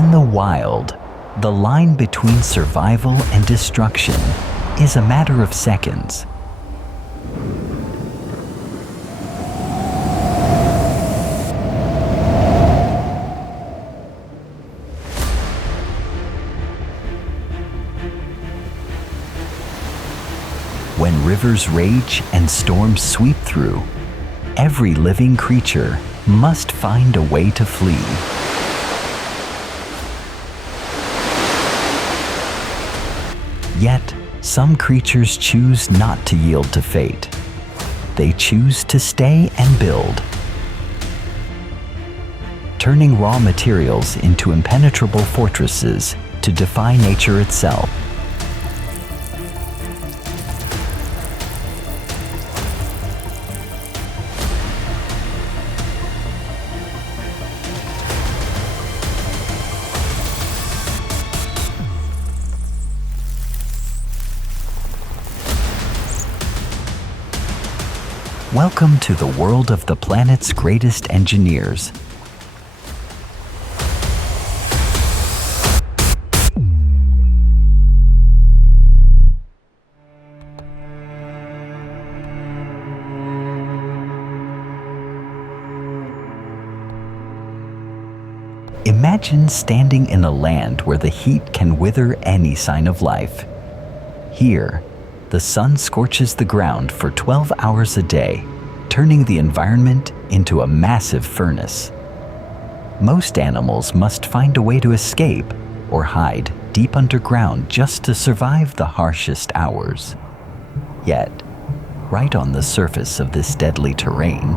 In the wild, the line between survival and destruction is a matter of seconds. When rivers rage and storms sweep through, every living creature must find a way to flee. Yet, some creatures choose not to yield to fate. They choose to stay and build, turning raw materials into impenetrable fortresses to defy nature itself. Welcome to the world of the planet's greatest engineers. Imagine standing in a land where the heat can wither any sign of life. Here, the sun scorches the ground for 12 hours a day, turning the environment into a massive furnace. Most animals must find a way to escape or hide deep underground just to survive the harshest hours. Yet, right on the surface of this deadly terrain,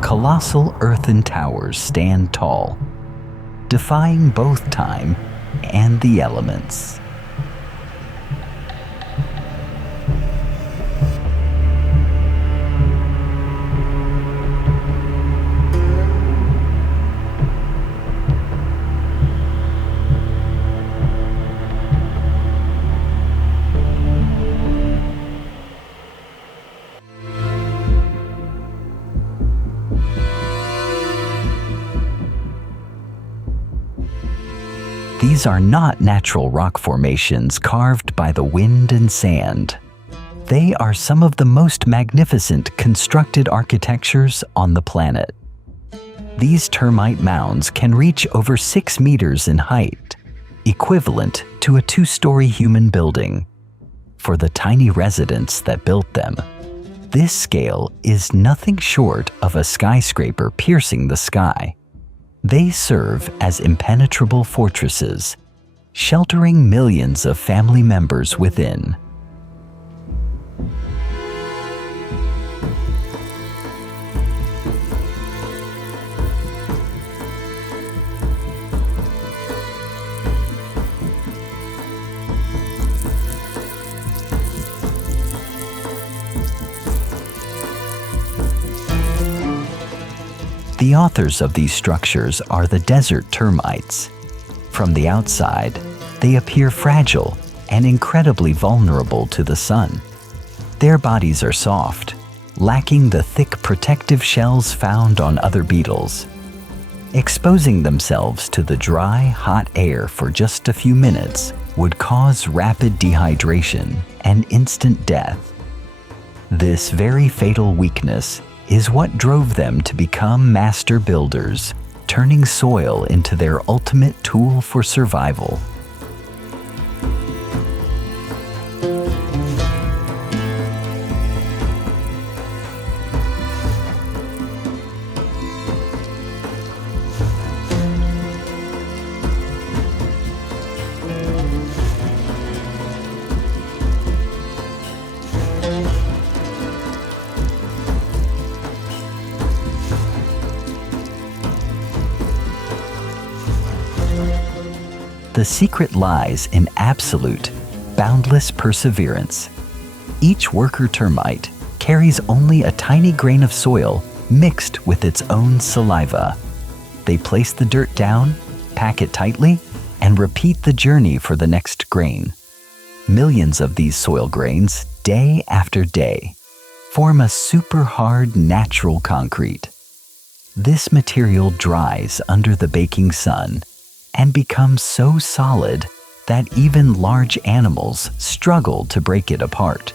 colossal earthen towers stand tall, defying both time and the elements. These are not natural rock formations carved by the wind and sand. They are some of the most magnificent constructed architectures on the planet. These termite mounds can reach over 6 meters in height, equivalent to a 2-story human building. For the tiny residents that built them, this scale is nothing short of a skyscraper piercing the sky. They serve as impenetrable fortresses, sheltering millions of family members within. The authors of these structures are the desert termites. From the outside, they appear fragile and incredibly vulnerable to the sun. Their bodies are soft, lacking the thick protective shells found on other beetles. Exposing themselves to the dry, hot air for just a few minutes would cause rapid dehydration and instant death. This very fatal weakness is what drove them to become master builders, turning soil into their ultimate tool for survival. The secret lies in absolute, boundless perseverance. Each worker termite carries only a tiny grain of soil mixed with its own saliva. They place the dirt down, pack it tightly, and repeat the journey for the next grain. Millions of these soil grains, day after day, form a super hard natural concrete. This material dries under the baking sun and becomes so solid that even large animals struggle to break it apart.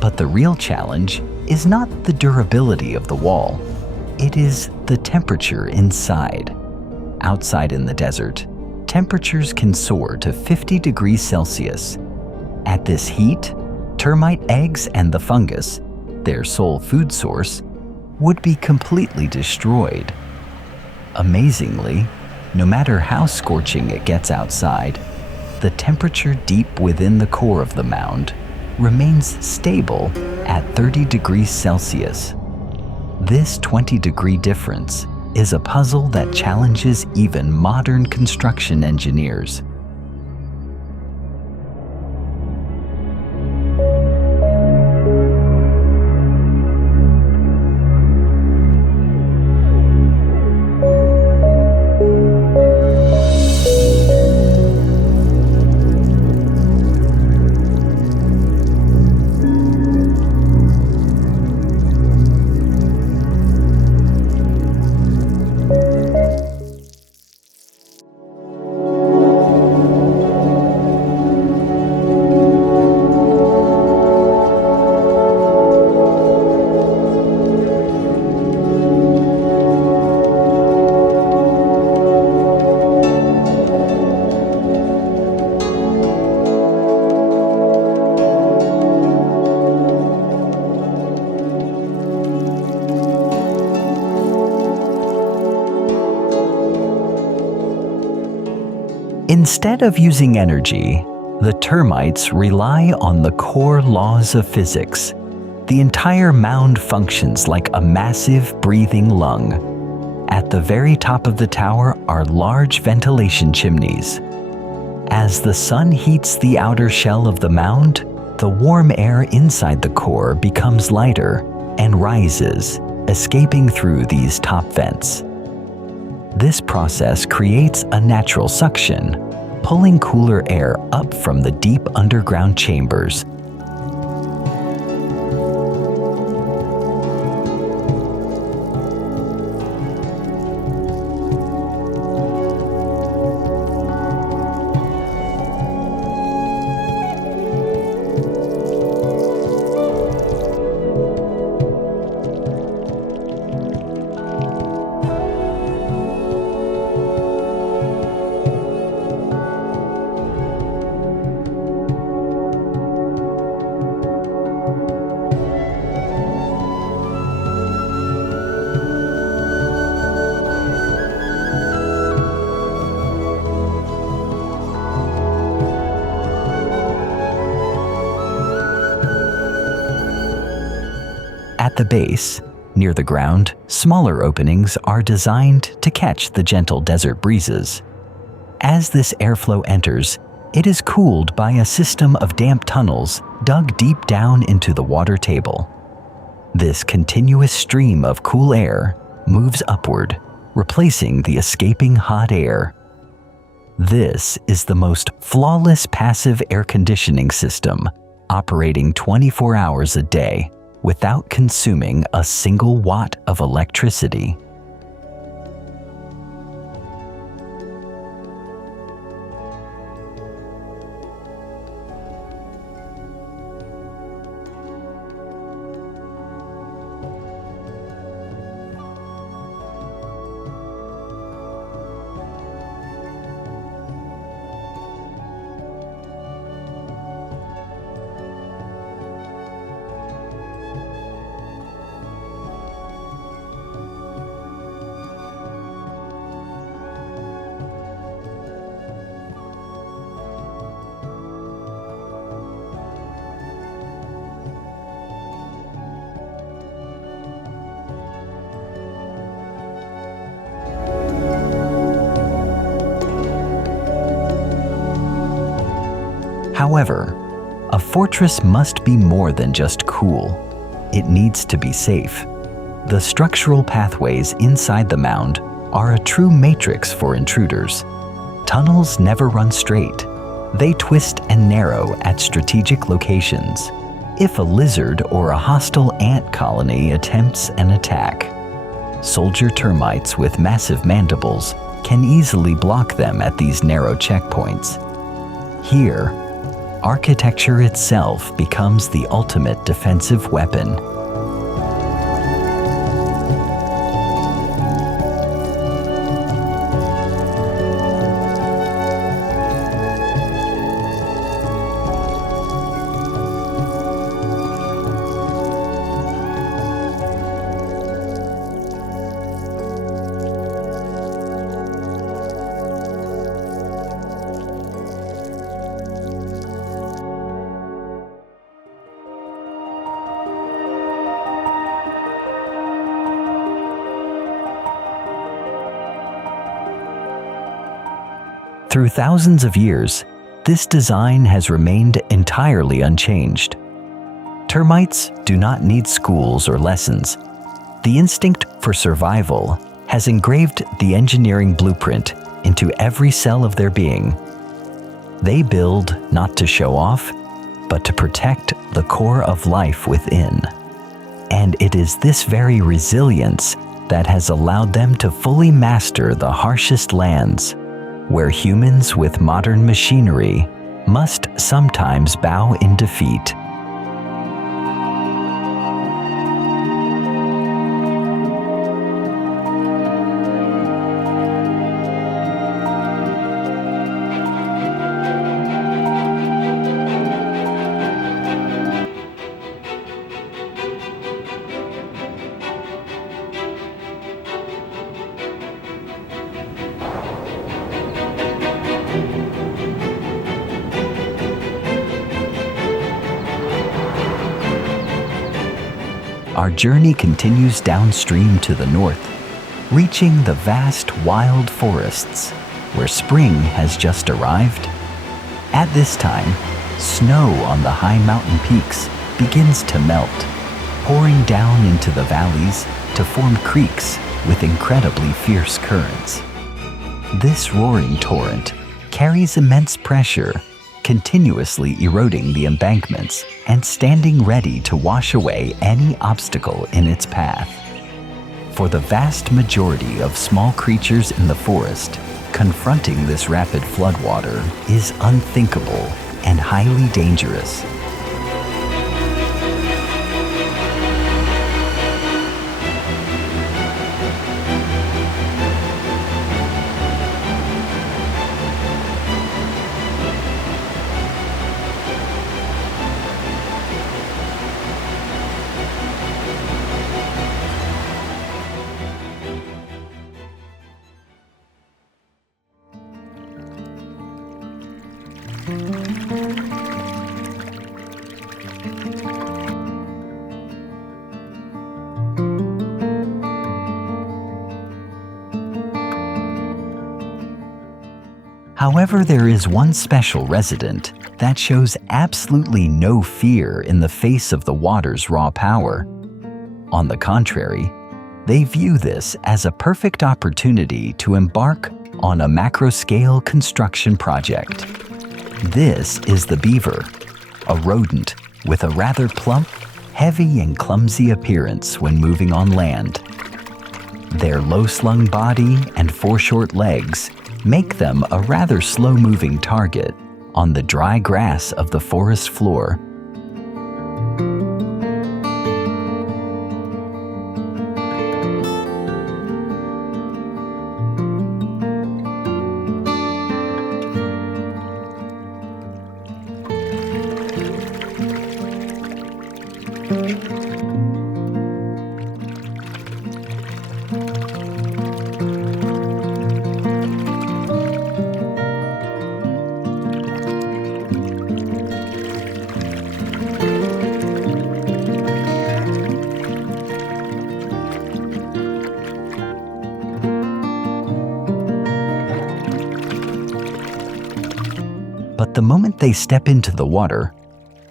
But the real challenge is not the durability of the wall. It is the temperature inside. Outside in the desert, temperatures can soar to 50 degrees Celsius. At this heat, termite eggs and the fungus, their sole food source, would be completely destroyed. Amazingly, no matter how scorching it gets outside, the temperature deep within the core of the mound remains stable at 30 degrees Celsius. This 20-degree difference is a puzzle that challenges even modern construction engineers. Instead of using energy, the termites rely on the core laws of physics. The entire mound functions like a massive breathing lung. At the very top of the tower are large ventilation chimneys. As the sun heats the outer shell of the mound, the warm air inside the core becomes lighter and rises, escaping through these top vents. This process creates a natural suction, pulling cooler air up from the deep underground chambers. At the base, near the ground, smaller openings are designed to catch the gentle desert breezes. As this airflow enters, it is cooled by a system of damp tunnels dug deep down into the water table. This continuous stream of cool air moves upward, replacing the escaping hot air. This is the most flawless passive air conditioning system, operating 24 hours a day without consuming a single watt of electricity. However, a fortress must be more than just cool. It needs to be safe. The structural pathways inside the mound are a true matrix for intruders. Tunnels never run straight. They twist and narrow at strategic locations. If a lizard or a hostile ant colony attempts an attack, soldier termites with massive mandibles can easily block them at these narrow checkpoints. Here, architecture itself becomes the ultimate defensive weapon. Through thousands of years, this design has remained entirely unchanged. Termites do not need schools or lessons. The instinct for survival has engraved the engineering blueprint into every cell of their being. They build not to show off, but to protect the core of life within. And it is this very resilience that has allowed them to fully master the harshest lands, where humans with modern machinery must sometimes bow in defeat. Our journey continues downstream to the north, reaching the vast wild forests where spring has just arrived. At this time, snow on the high mountain peaks begins to melt, pouring down into the valleys to form creeks with incredibly fierce currents. This roaring torrent carries immense pressure, continuously eroding the embankments and standing ready to wash away any obstacle in its path. For the vast majority of small creatures in the forest, confronting this rapid floodwater is unthinkable and highly dangerous. However, there is one special resident that shows absolutely no fear in the face of the water's raw power. On the contrary, they view this as a perfect opportunity to embark on a macro-scale construction project. This is the beaver, a rodent with a rather plump, heavy and clumsy appearance when moving on land. Their low-slung body and four short legs make them a rather slow-moving target on the dry grass of the forest floor. But the moment they step into the water,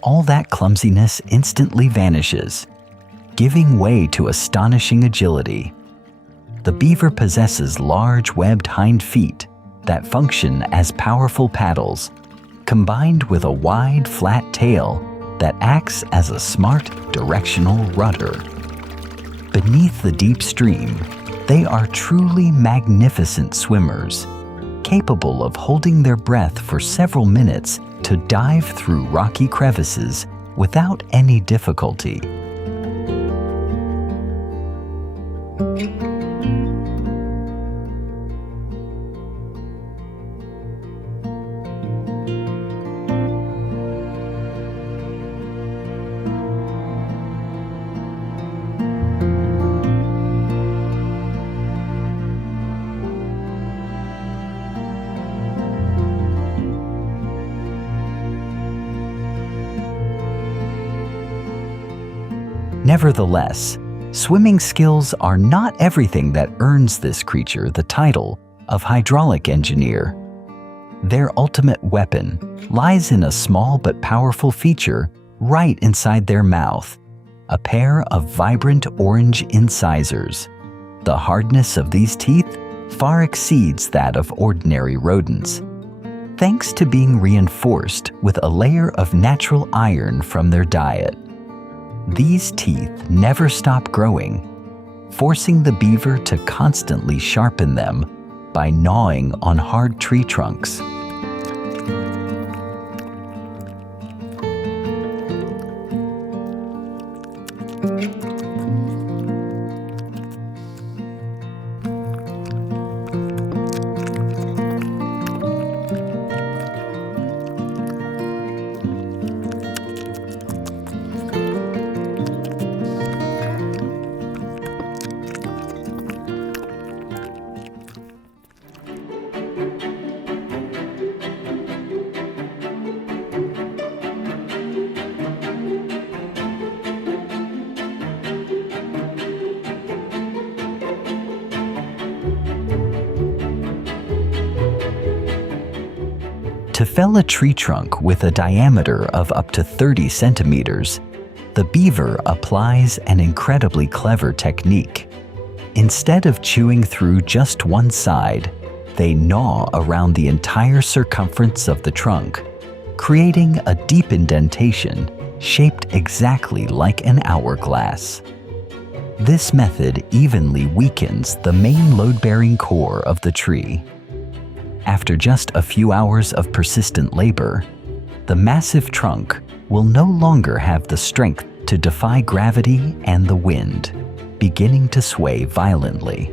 all that clumsiness instantly vanishes, giving way to astonishing agility. The beaver possesses large webbed hind feet that function as powerful paddles, combined with a wide, flat tail that acts as a smart directional rudder. Beneath the deep stream, they are truly magnificent swimmers, capable of holding their breath for several minutes to dive through rocky crevices without any difficulty. Nevertheless, swimming skills are not everything that earns this creature the title of hydraulic engineer. Their ultimate weapon lies in a small but powerful feature right inside their mouth, a pair of vibrant orange incisors. The hardness of these teeth far exceeds that of ordinary rodents, thanks to being reinforced with a layer of natural iron from their diet. These teeth never stop growing, forcing the beaver to constantly sharpen them by gnawing on hard tree trunks. To fell a tree trunk with a diameter of up to 30 centimeters, the beaver applies an incredibly clever technique. Instead of chewing through just one side, they gnaw around the entire circumference of the trunk, creating a deep indentation shaped exactly like an hourglass. This method evenly weakens the main load-bearing core of the tree. After just a few hours of persistent labor, the massive trunk will no longer have the strength to defy gravity and the wind, beginning to sway violently.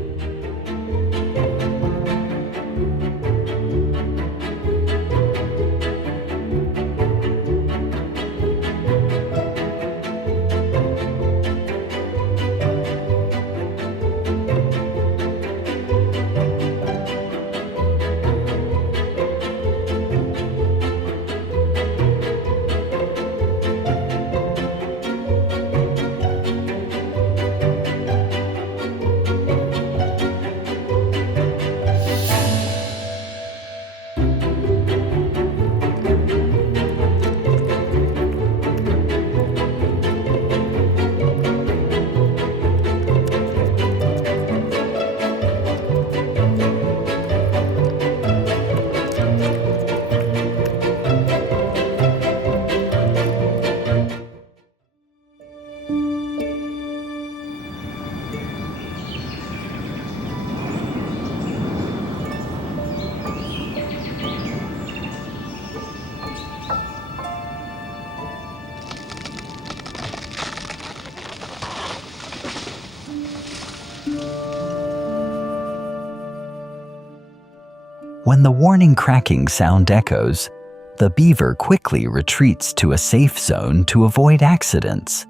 When the warning cracking sound echoes, the beaver quickly retreats to a safe zone to avoid accidents.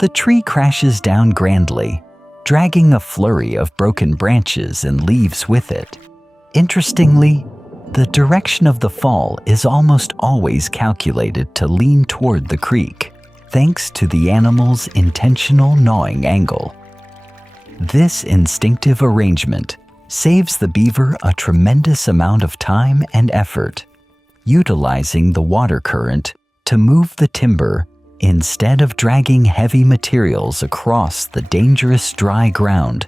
The tree crashes down grandly, dragging a flurry of broken branches and leaves with it. Interestingly, the direction of the fall is almost always calculated to lean toward the creek, thanks to the animal's intentional gnawing angle. This instinctive arrangement saves the beaver a tremendous amount of time and effort. utilizing the water current to move the timber instead of dragging heavy materials across the dangerous dry ground.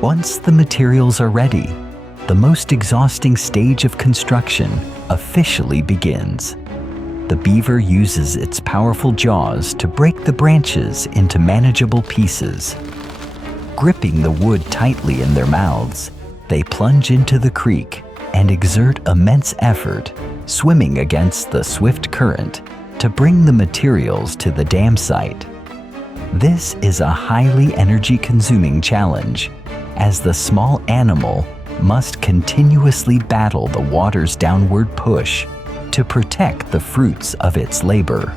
Once the materials are ready, the most exhausting stage of construction officially begins. The beaver uses its powerful jaws to break the branches into manageable pieces. Gripping the wood tightly in their mouths, they plunge into the creek and exert immense effort, swimming against the swift current to bring the materials to the dam site. This is a highly energy-consuming challenge, as the small animal must continuously battle the water's downward push to protect the fruits of its labor.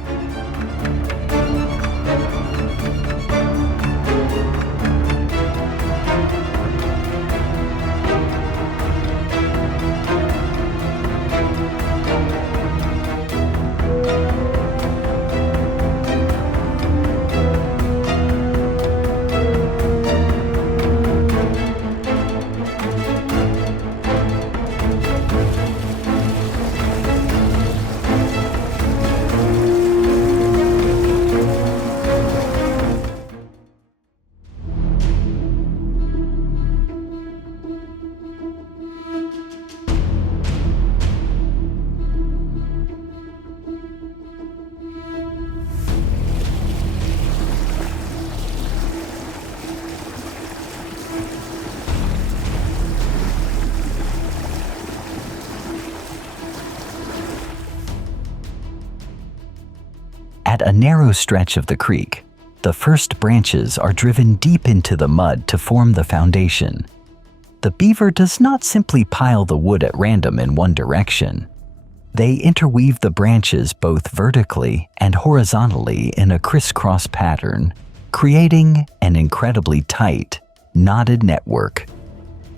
At a narrow stretch of the creek, the first branches are driven deep into the mud to form the foundation. The beaver does not simply pile the wood at random in one direction. They interweave the branches both vertically and horizontally in a crisscross pattern, creating an incredibly tight, knotted network.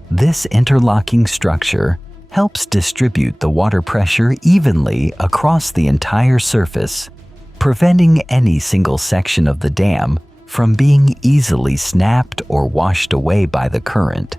This interlocking structure helps distribute the water pressure evenly across the entire surface, preventing any single section of the dam from being easily snapped or washed away by the current.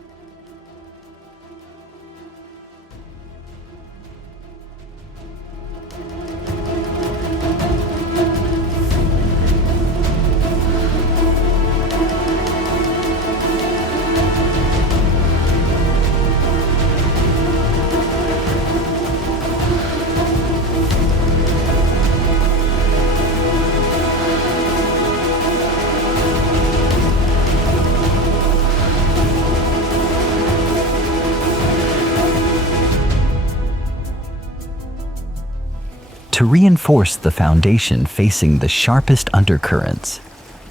To reinforce the foundation facing the sharpest undercurrents,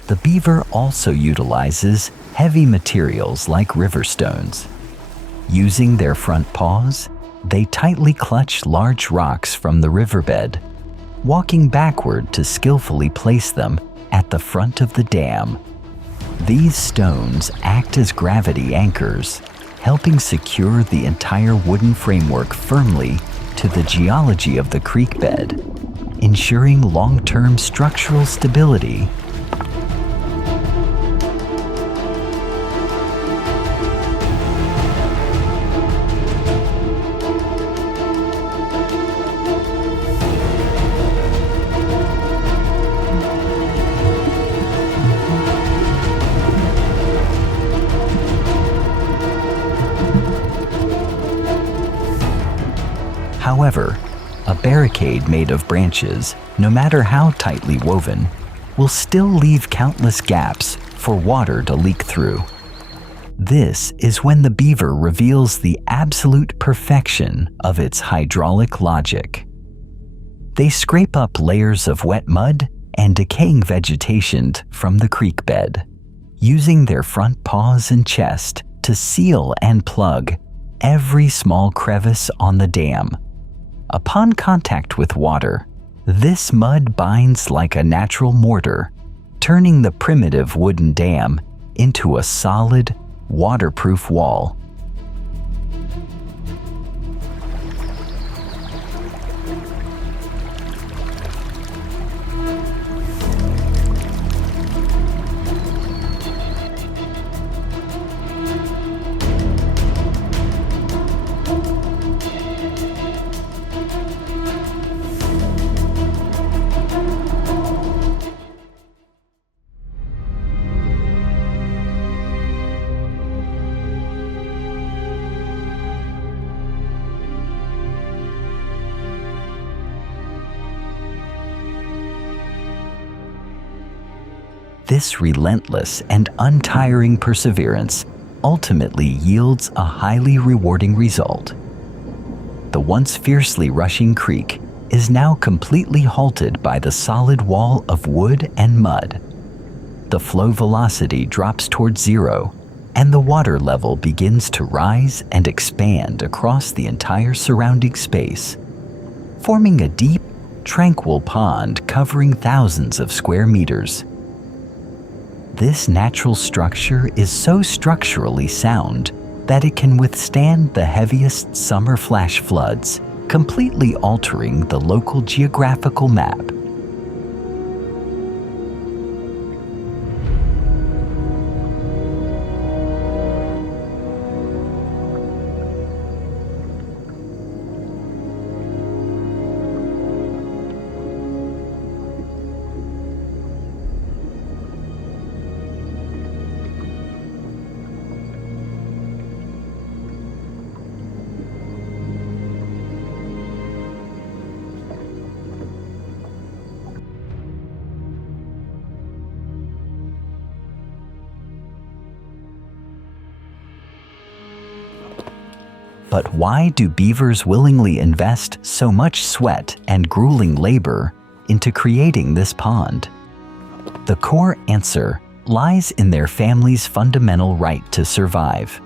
the beaver also utilizes heavy materials like river stones. Using their front paws, they tightly clutch large rocks from the riverbed, walking backward to skillfully place them at the front of the dam. These stones act as gravity anchors, helping secure the entire wooden framework firmly to the geology of the creek bed, ensuring long-term structural stability. However, a barricade made of branches, no matter how tightly woven, will still leave countless gaps for water to leak through. This is when the beaver reveals the absolute perfection of its hydraulic logic. They scrape up layers of wet mud and decaying vegetation from the creek bed, using their front paws and chest to seal and plug every small crevice on the dam. Upon contact with water, this mud binds like a natural mortar, turning the primitive wooden dam into a solid, waterproof wall. This relentless and untiring perseverance ultimately yields a highly rewarding result. The once fiercely rushing creek is now completely halted by the solid wall of wood and mud. The flow velocity drops towards zero, and the water level begins to rise and expand across the entire surrounding space, forming a deep, tranquil pond covering thousands of square meters. This natural structure is so structurally sound that it can withstand the heaviest summer flash floods, completely altering the local geographical map. But why do beavers willingly invest so much sweat and grueling labor into creating this pond? The core answer lies in their family's fundamental right to survive.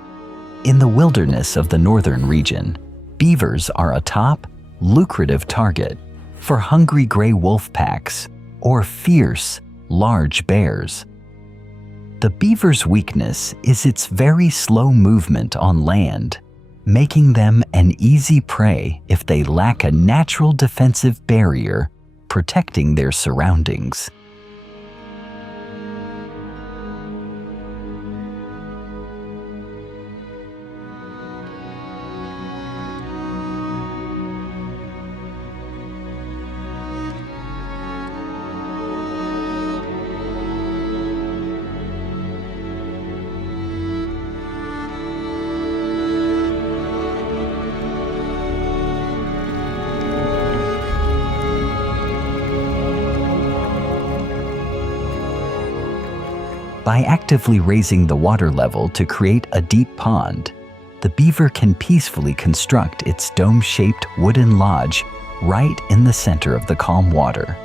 In the wilderness of the northern region, beavers are a top, lucrative target for hungry gray wolf packs or fierce, large bears. The beaver's weakness is its very slow movement on land, making them an easy prey if they lack a natural defensive barrier protecting their surroundings. By actively raising the water level to create a deep pond, the beaver can peacefully construct its dome-shaped wooden lodge right in the center of the calm water.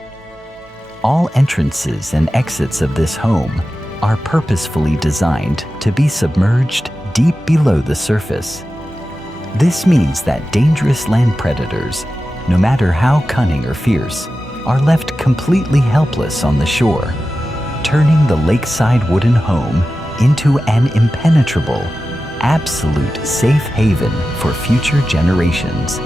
All entrances and exits of this home are purposefully designed to be submerged deep below the surface. This means that dangerous land predators, no matter how cunning or fierce, are left completely helpless on the shore, turning the lakeside wooden home into an impenetrable, absolute safe haven for future generations.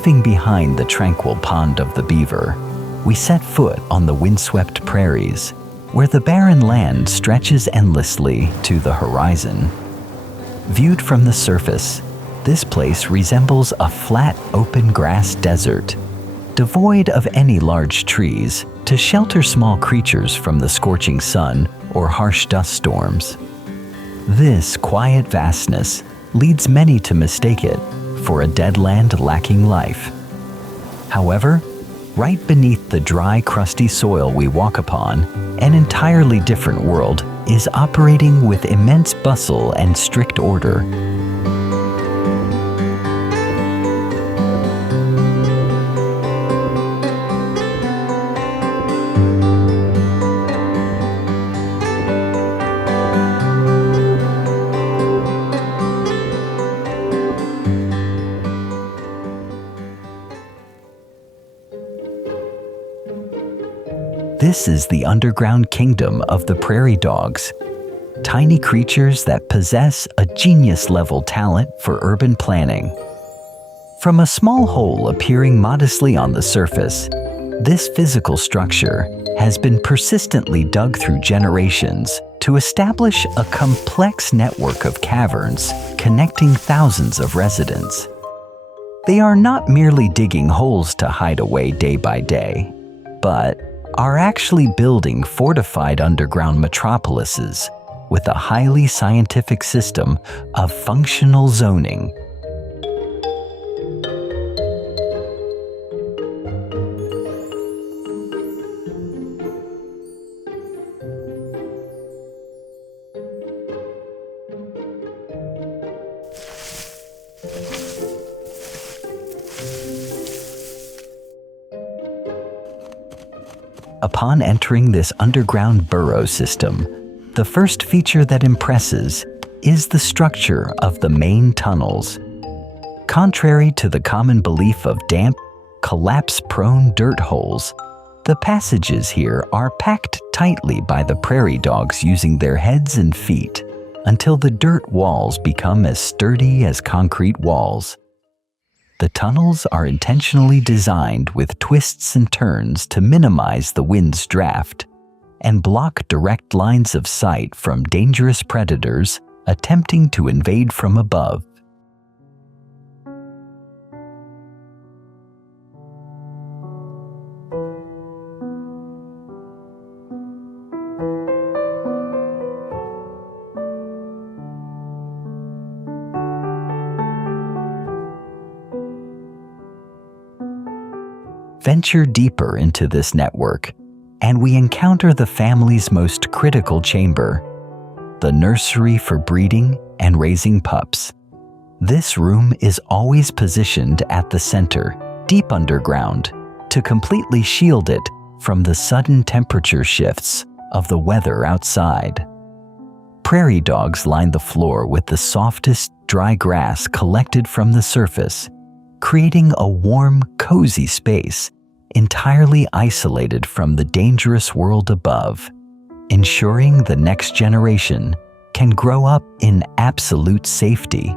Leaving behind the tranquil pond of the beaver, we set foot on the windswept prairies, where the barren land stretches endlessly to the horizon. Viewed from the surface, this place resembles a flat, open grass desert, devoid of any large trees to shelter small creatures from the scorching sun or harsh dust storms. This quiet vastness leads many to mistake it for a dead land lacking life. However, right beneath the dry, crusty soil we walk upon, an entirely different world is operating with immense bustle and strict order. This is the underground kingdom of the prairie dogs, tiny creatures that possess a genius-level talent for urban planning. From a small hole appearing modestly on the surface, this physical structure has been persistently dug through generations to establish a complex network of caverns connecting thousands of residents. They are not merely digging holes to hide away day by day, but are actually building fortified underground metropolises with a highly scientific system of functional zoning. Upon entering this underground burrow system, the first feature that impresses is the structure of the main tunnels. Contrary to the common belief of damp, collapse-prone dirt holes, the passages here are packed tightly by the prairie dogs using their heads and feet until the dirt walls become as sturdy as concrete walls. The tunnels are intentionally designed with twists and turns to minimize the wind's draft and block direct lines of sight from dangerous predators attempting to invade from above. Venture deeper into this network, and we encounter the family's most critical chamber, the nursery for breeding and raising pups. This room is always positioned at the center, deep underground, to completely shield it from the sudden temperature shifts of the weather outside. Prairie dogs line the floor with the softest, dry grass collected from the surface, creating a warm, cozy space entirely isolated from the dangerous world above, ensuring the next generation can grow up in absolute safety.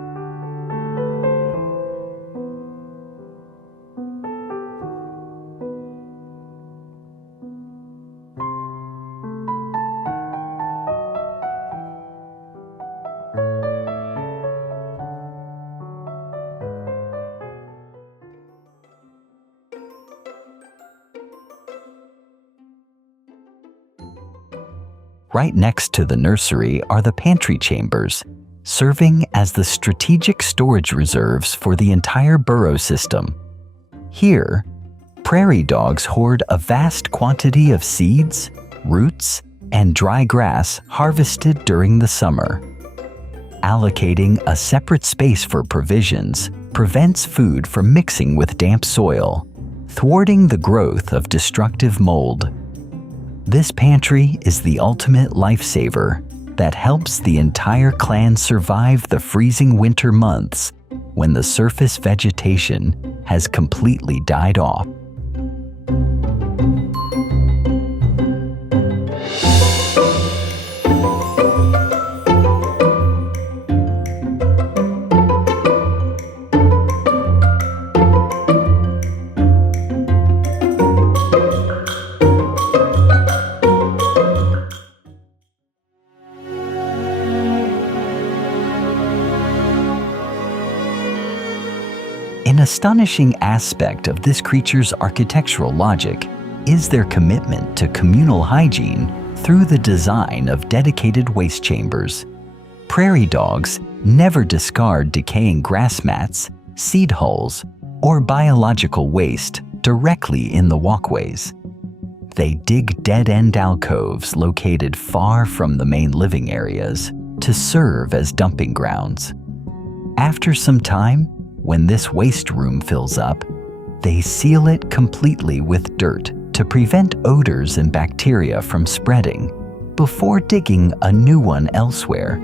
Right next to the nursery are the pantry chambers, serving as the strategic storage reserves for the entire burrow system. Here, prairie dogs hoard a vast quantity of seeds, roots, and dry grass harvested during the summer. Allocating a separate space for provisions prevents food from mixing with damp soil, thwarting the growth of destructive mold. This pantry is the ultimate lifesaver that helps the entire clan survive the freezing winter months when the surface vegetation has completely died off. astonishing aspect of this creature's architectural logic is their commitment to communal hygiene through the design of dedicated waste chambers. Prairie dogs never discard decaying grass mats, seed hulls, or biological waste directly in the walkways. They dig dead-end alcoves located far from the main living areas to serve as dumping grounds. After some time, when this waste room fills up, they seal it completely with dirt to prevent odors and bacteria from spreading before digging a new one elsewhere.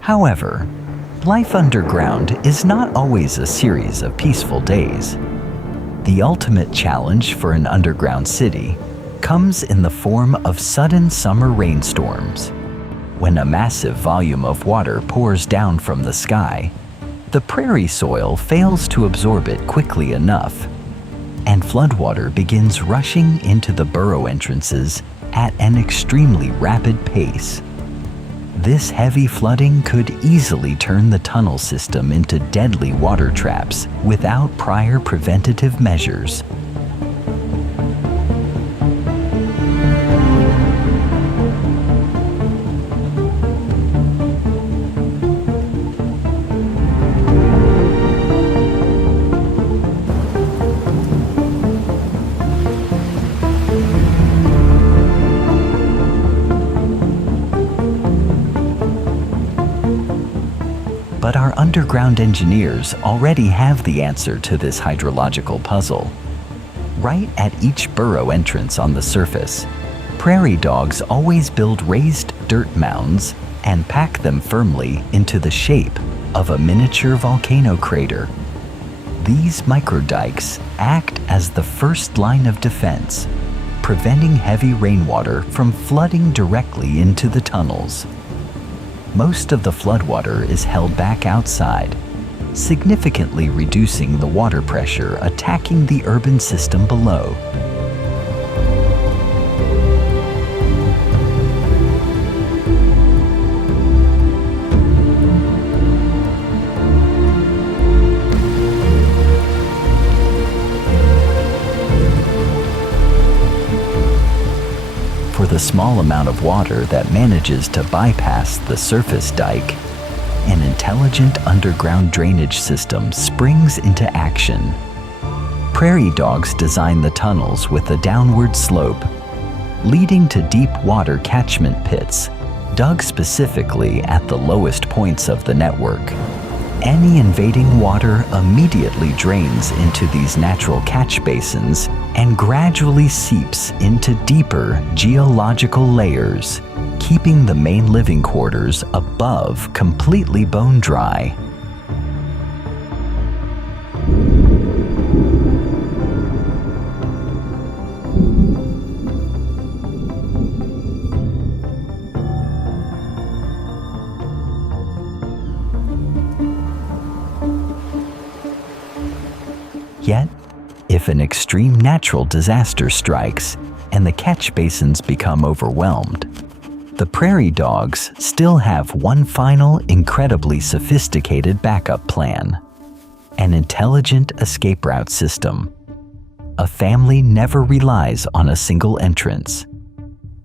However, life underground is not always a series of peaceful days. The ultimate challenge for an underground city comes in the form of sudden summer rainstorms. When a massive volume of water pours down from the sky, the prairie soil fails to absorb it quickly enough, and floodwater begins rushing into the burrow entrances at an extremely rapid pace. This heavy flooding could easily turn the tunnel system into deadly water traps without prior preventative measures. But our underground engineers already have the answer to this hydrological puzzle. Right at each burrow entrance on the surface, prairie dogs always build raised dirt mounds and pack them firmly into the shape of a miniature volcano crater. These microdikes act as the first line of defense, preventing heavy rainwater from flooding directly into the tunnels. Most of the floodwater is held back outside, significantly reducing the water pressure attacking the urban system below. For the small amount of water that manages to bypass the surface dike, an intelligent underground drainage system springs into action. Prairie dogs design the tunnels with a downward slope, leading to deep water catchment pits, dug specifically at the lowest points of the network. Any invading water immediately drains into these natural catch basins and gradually seeps into deeper geological layers, keeping the main living quarters above completely bone dry. Yet, if an extreme natural disaster strikes and the catch basins become overwhelmed, the prairie dogs still have one final, incredibly sophisticated backup plan: an intelligent escape route system. A family never relies on a single entrance.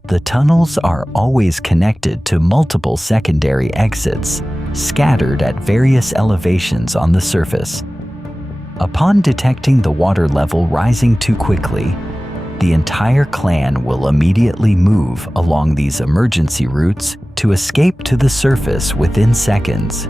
The tunnels are always connected to multiple secondary exits, scattered at various elevations on the surface. Upon detecting the water level rising too quickly, the entire clan will immediately move along these emergency routes to escape to the surface within seconds.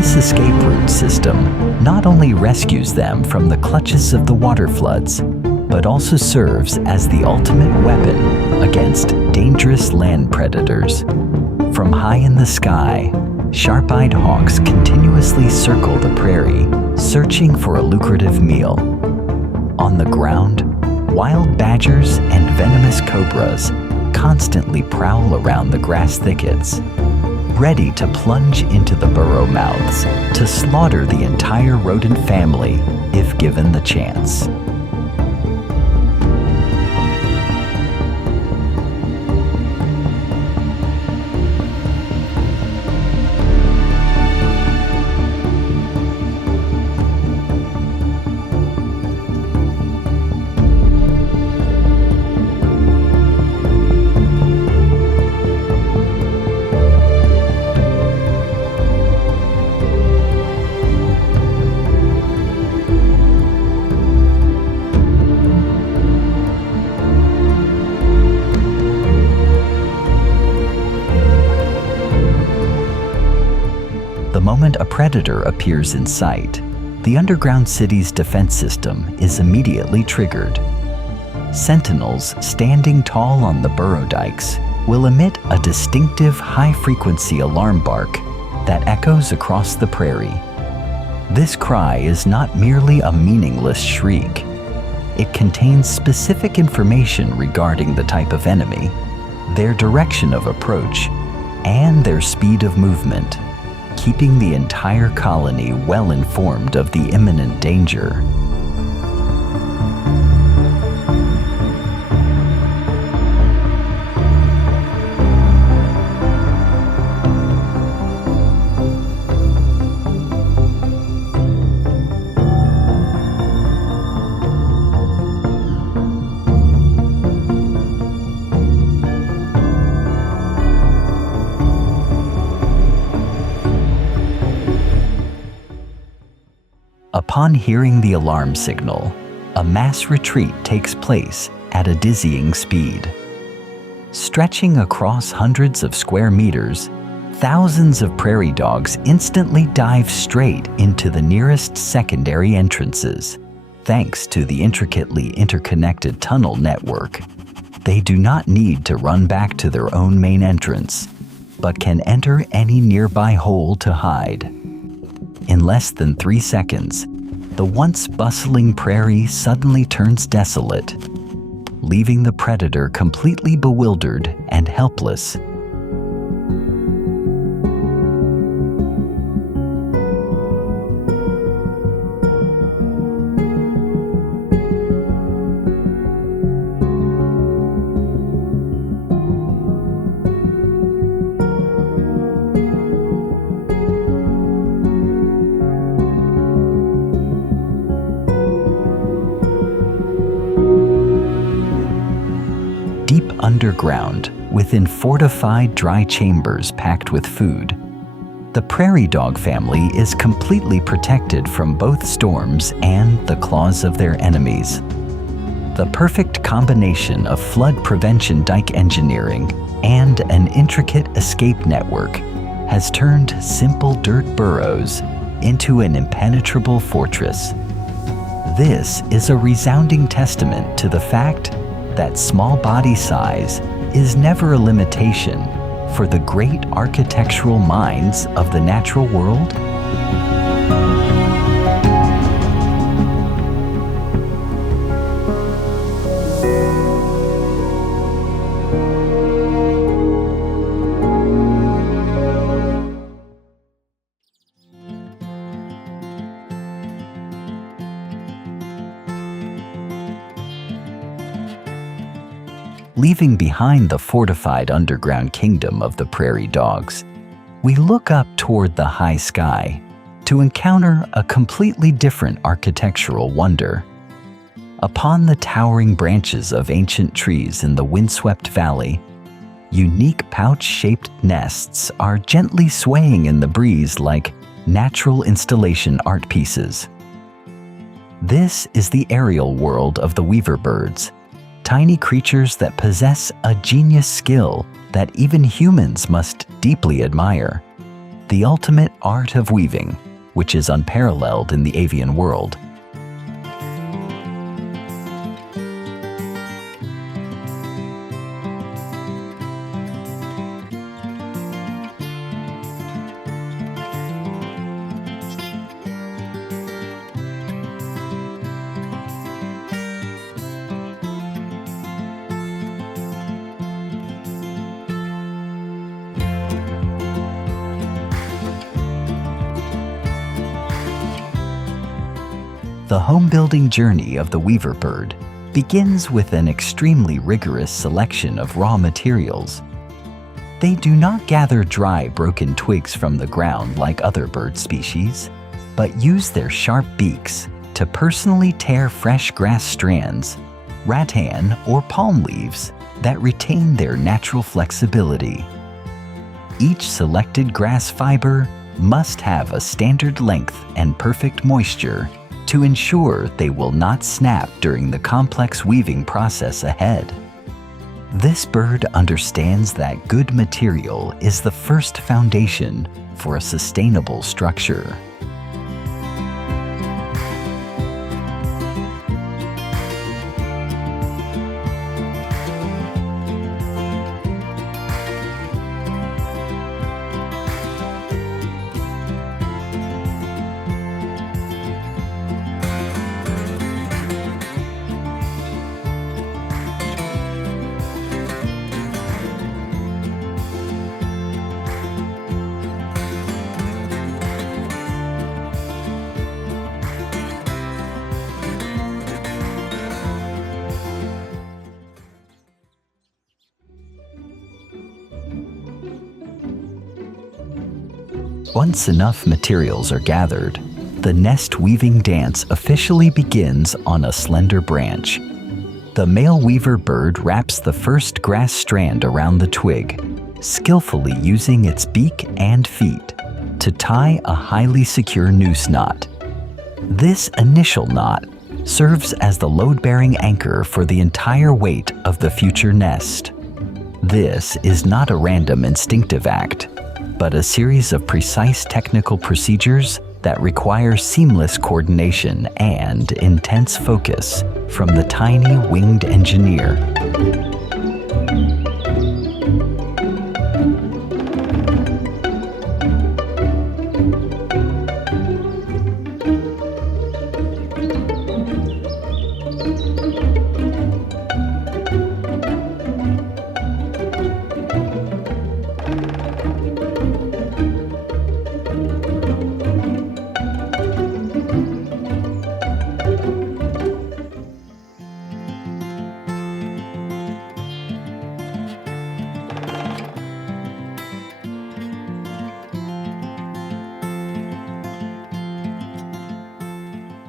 This escape route system not only rescues them from the clutches of the water floods, but also serves as the ultimate weapon against dangerous land predators. From high in the sky, sharp-eyed hawks continuously circle the prairie, searching for a lucrative meal. On the ground, wild badgers and venomous cobras constantly prowl around the grass thickets, ready to plunge into the burrow mouths to slaughter the entire rodent family if given the chance. The moment a predator appears in sight, the underground city's defense system is immediately triggered. Sentinels standing tall on the burrow dikes will emit a distinctive high-frequency alarm bark that echoes across the prairie. This cry is not merely a meaningless shriek. It contains specific information regarding the type of enemy, their direction of approach, and their speed of movement, keeping the entire colony well informed of the imminent danger. Upon hearing the alarm signal, a mass retreat takes place at a dizzying speed. Stretching across hundreds of square meters, thousands of prairie dogs instantly dive straight into the nearest secondary entrances. Thanks to the intricately interconnected tunnel network, they do not need to run back to their own main entrance, but can enter any nearby hole to hide. In less than 3 seconds, the once bustling prairie suddenly turns desolate, leaving the predator completely bewildered and helpless. Deep underground, within fortified dry chambers packed with food, the prairie dog family is completely protected from both storms and the claws of their enemies. The perfect combination of flood prevention dike engineering and an intricate escape network has turned simple dirt burrows into an impenetrable fortress. This is a resounding testament to the fact that small body size is never a limitation for the great architectural minds of the natural world. Leaving behind the fortified underground kingdom of the prairie dogs, we look up toward the high sky to encounter a completely different architectural wonder. Upon the towering branches of ancient trees in the windswept valley, unique pouch-shaped nests are gently swaying in the breeze like natural installation art pieces. This is the aerial world of the weaver birds, tiny creatures that possess a genius skill that even humans must deeply admire. the ultimate art of weaving, which is unparalleled in the avian world. The home-building journey of the weaver bird begins with an extremely rigorous selection of raw materials. They do not gather dry, broken twigs from the ground like other bird species, but use their sharp beaks to personally tear fresh grass strands, rattan or palm leaves that retain their natural flexibility. Each selected grass fiber must have a standard length and perfect moisture to ensure they will not snap during the complex weaving process ahead. This bird understands that good material is the first foundation for a sustainable structure. Once enough materials are gathered, the nest weaving dance officially begins on a slender branch. The male weaver bird wraps the first grass strand around the twig, skillfully using its beak and feet to tie a highly secure noose knot. This initial knot serves as the load-bearing anchor for the entire weight of the future nest. This is not a random instinctive act, but a series of precise technical procedures that require seamless coordination and intense focus from the tiny winged engineer.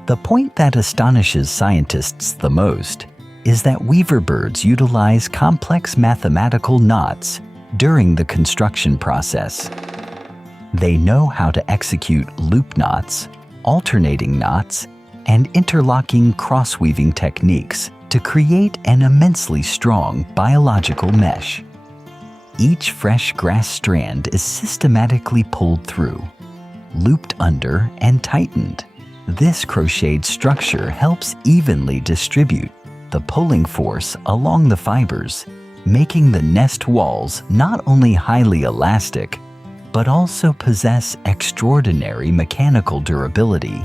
The point that astonishes scientists the most is that weaver birds utilize complex mathematical knots during the construction process. They know how to execute loop knots, alternating knots, and interlocking cross-weaving techniques to create an immensely strong biological mesh. Each fresh grass strand is systematically pulled through, looped under, and tightened. This crocheted structure helps evenly distribute the pulling force along the fibers, making the nest walls not only highly elastic, but also possess extraordinary mechanical durability.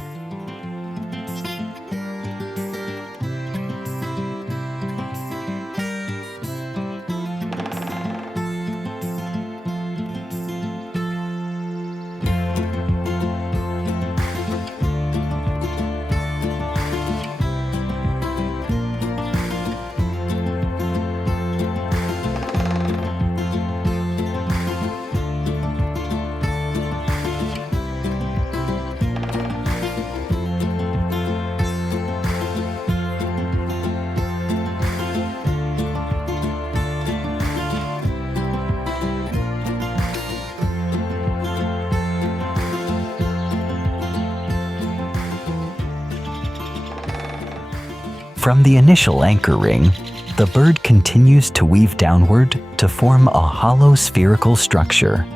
From the initial anchor ring, the bird continues to weave downward to form a hollow spherical structure.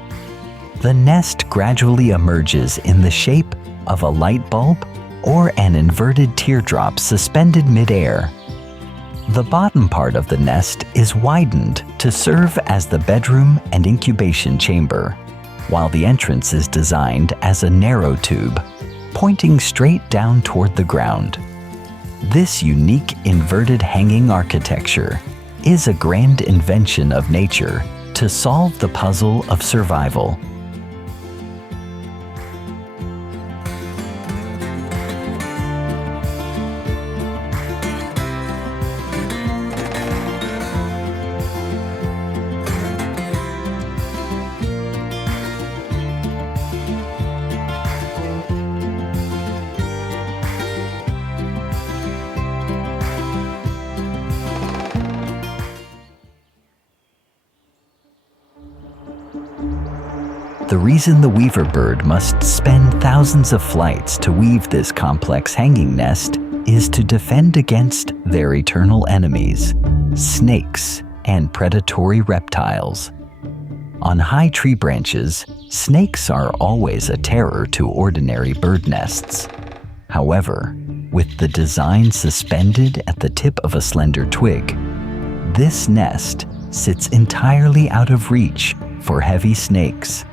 The nest gradually emerges in the shape of a light bulb or an inverted teardrop suspended mid-air. The bottom part of the nest is widened to serve as the bedroom and incubation chamber, while the entrance is designed as a narrow tube, pointing straight down toward the ground. This unique inverted hanging architecture is a grand invention of nature to solve the puzzle of survival. The reason the weaver bird must spend thousands of flights to weave this complex hanging nest is to defend against their eternal enemies, snakes and predatory reptiles. On high tree branches, snakes are always a terror to ordinary bird nests. However, with the design suspended at the tip of a slender twig, this nest sits entirely out of reach for heavy snakes.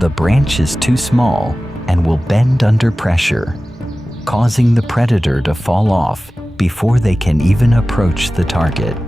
The branch is too small and will bend under pressure, causing the predator to fall off before they can even approach the target.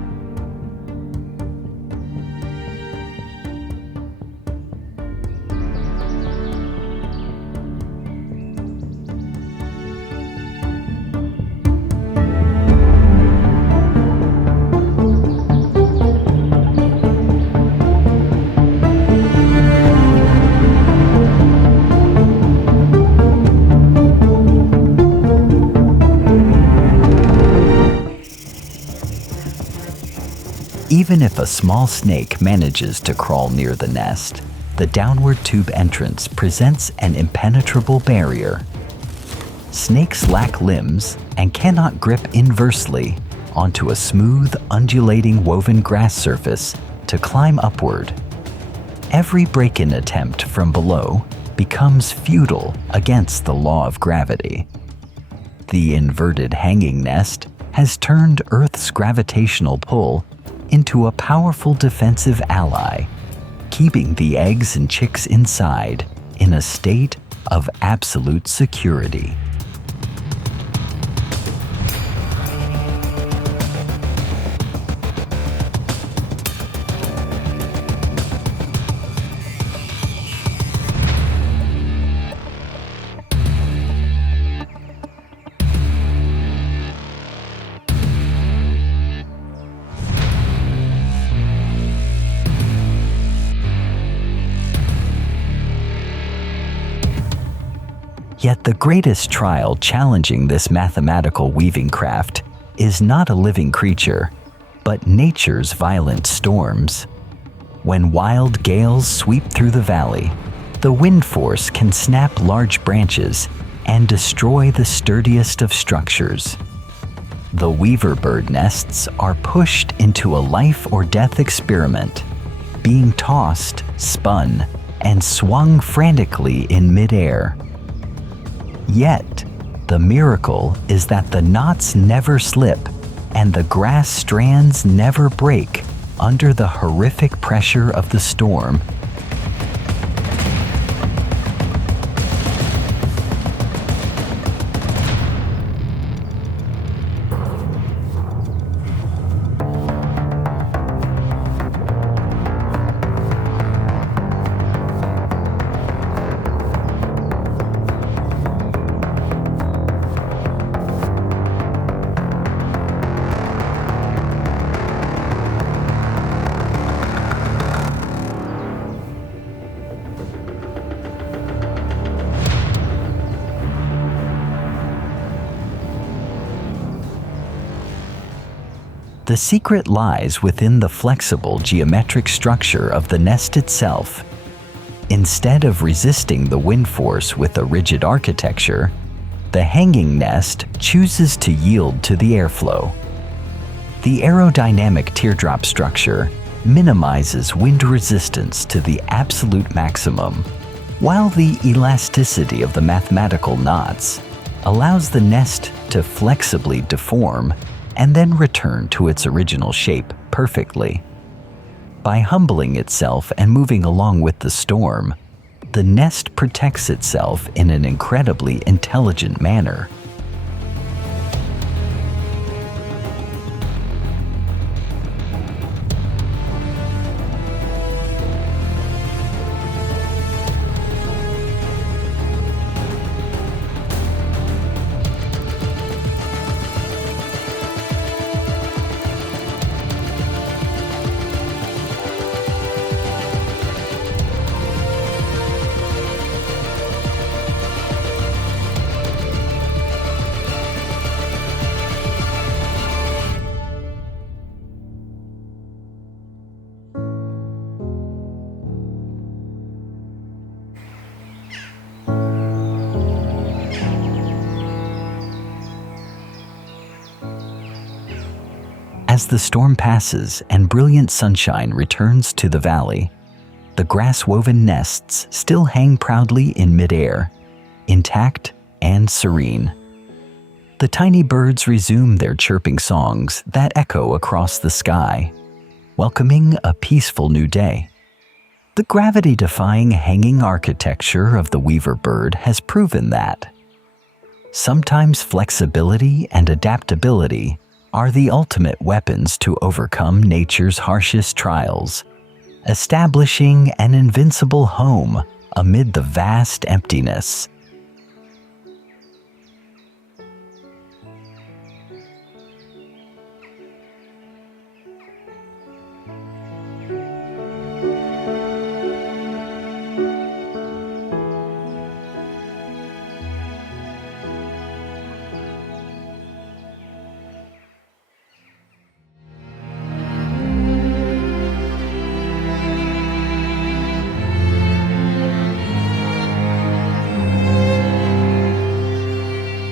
Even if a small snake manages to crawl near the nest, the downward tube entrance presents an impenetrable barrier. Snakes lack limbs and cannot grip inversely onto a smooth, undulating woven grass surface to climb upward. Every break-in attempt from below becomes futile against the law of gravity. The inverted hanging nest has turned Earth's gravitational pull into a powerful defensive ally, keeping the eggs and chicks inside in a state of absolute security. Yet the greatest trial challenging this mathematical weaving craft is not a living creature, but nature's violent storms. When wild gales sweep through the valley, the wind force can snap large branches and destroy the sturdiest of structures. The weaver bird nests are pushed into a life or death experiment, being tossed, spun, and swung frantically in midair. Yet, the miracle is that the knots never slip and the grass strands never break under the horrific pressure of the storm. The secret lies within the flexible geometric structure of the nest itself. Instead of resisting the wind force with a rigid architecture, the hanging nest chooses to yield to the airflow. The aerodynamic teardrop structure minimizes wind resistance to the absolute maximum, while the elasticity of the mathematical knots allows the nest to flexibly deform and then return to its original shape perfectly. By humbling itself and moving along with the storm, the nest protects itself in an incredibly intelligent manner. As the storm passes and brilliant sunshine returns to the valley, the grass-woven nests still hang proudly in midair, intact and serene. The tiny birds resume their chirping songs that echo across the sky, welcoming a peaceful new day. The gravity-defying hanging architecture of the weaver bird has proven that sometimes flexibility and adaptability are the ultimate weapons to overcome nature's harshest trials, establishing an invincible home amid the vast emptiness.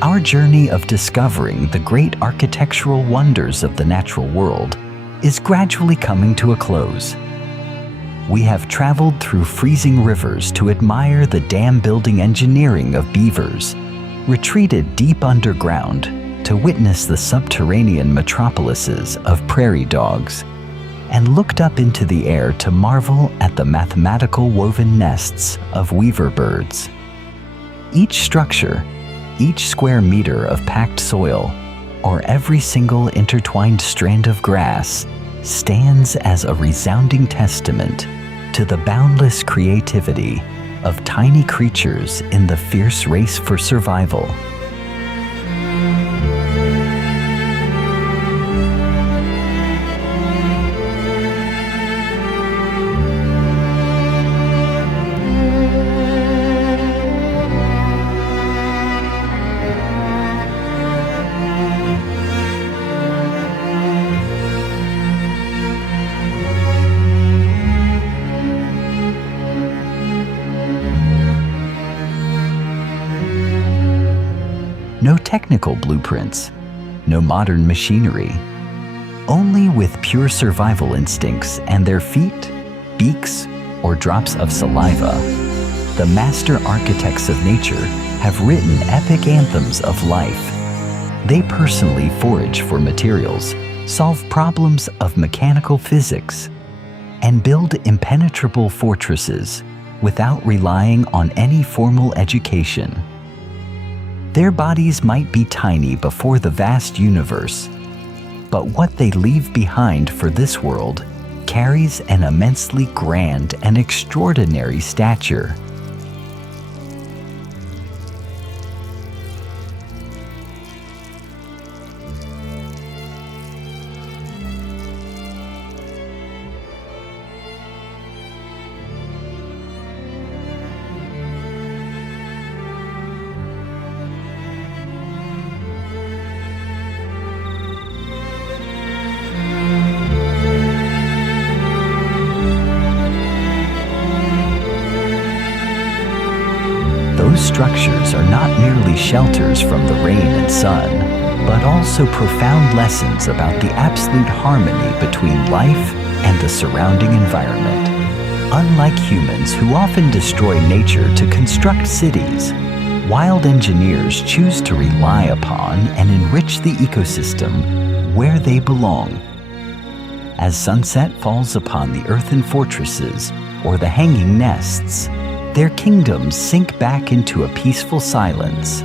Our journey of discovering the great architectural wonders of the natural world is gradually coming to a close. We have traveled through freezing rivers to admire the dam-building engineering of beavers, retreated deep underground to witness the subterranean metropolises of prairie dogs, and looked up into the air to marvel at the mathematical woven nests of weaver birds. Each structure, each square meter of packed soil, or every single intertwined strand of grass stands as a resounding testament to the boundless creativity of tiny creatures in the fierce race for survival. No technical blueprints, no modern machinery. Only with pure survival instincts and their feet, beaks, or drops of saliva, the master architects of nature have written epic anthems of life. They personally forage for materials, solve problems of mechanical physics, and build impenetrable fortresses without relying on any formal education. Their bodies might be tiny before the vast universe, but what they leave behind for this world carries an immensely grand and extraordinary stature. Those structures are not merely shelters from the rain and sun, but also profound lessons about the absolute harmony between life and the surrounding environment. Unlike humans who often destroy nature to construct cities, wild engineers choose to rely upon and enrich the ecosystem where they belong. As sunset falls upon the earthen fortresses or the hanging nests, their kingdoms sink back into a peaceful silence,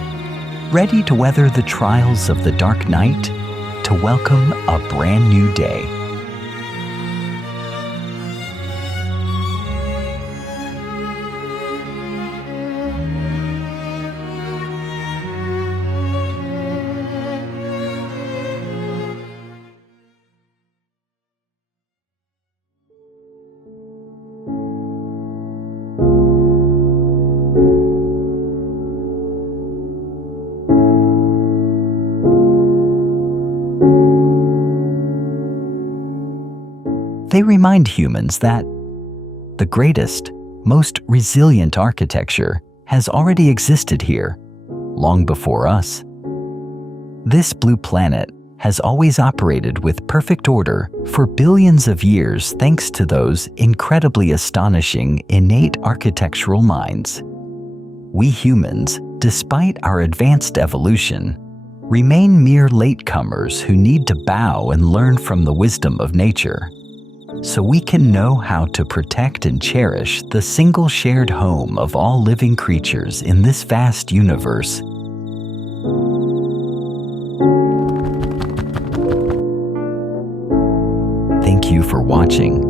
ready to weather the trials of the dark night to welcome a brand new day. They remind humans that the greatest, most resilient architecture has already existed here, long before us. This blue planet has always operated with perfect order for billions of years thanks to those incredibly astonishing innate architectural minds. We humans, despite our advanced evolution, remain mere latecomers who need to bow and learn from the wisdom of nature, so we can know how to protect and cherish the single shared home of all living creatures in this vast universe. Thank you for watching.